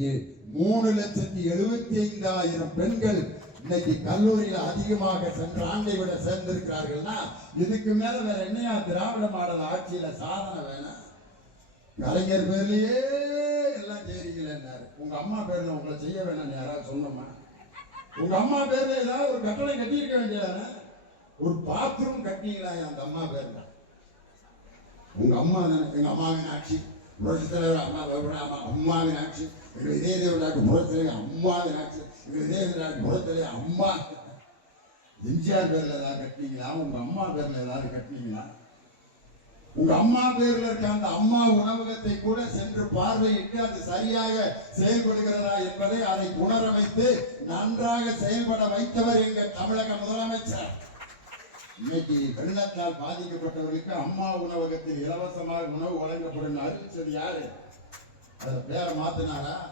இன்னைக்கு 3,75,000 பெண்கள் இன்னைக்கு கல்லூரியில அதிகமாக சென்ற ஆண்டை விட சேர்ந்திருக்கிறார்கள்னா இதுக்கு மேல வேற என்னையா திராவிட மாடல் ஆட்சியில சாதனை வேணும்? கலைஞர் பேர்லயே எல்லாம் செய்றீங்களேன்னாரு. உங்க அம்மா பேர்ல உங்களை செய்ய வேணாம் யாராவது சொன்னோமா? உங்க அம்மா பேர்ல ஏதாவது ஒரு கட்டளை கட்டியிருக்க வேண்டியதானே? ஒரு பாத்ரூம் கட்டிங்களா அந்த அம்மா பேர்ல? உங்க அம்மா தானே. எங்க அம்மாவின் ஆட்சி புரட்சித் தலைவர் அம்மாவின் ஆட்சி, எங்கள் இதே தேவநாட்டு புறத்திலே அம்மாவின் ஆட்சி, எங்கள் இதே தேவநாட்டு புறத்திலே அம்மா. எம்ஜிஆர் பேர்ல ஏதாவது கட்டினீங்களா? உங்க அம்மா பேர்ல ஏதாவது கட்டினீங்களா? உங்க அம்மா பேர்ல இருக்க அந்த அம்மா உணவகத்தை கூட சென்று பார்வையிட்டு அது சரியாக செயல்படுகிறதா என்பதை அதை உணர வைத்து நன்றாக செயல்பட வைத்தவர் எங்கள் தமிழக முதலமைச்சர். இன்னைக்கு வெள்ளத்தால் பாதிக்கப்பட்டவர்களுக்கு அம்மா உணவகத்தில் இலவசமாக உணவு வழங்கப்படும் அறிவிச்சது யாரு? அதை பேரை மாத்தினாரா?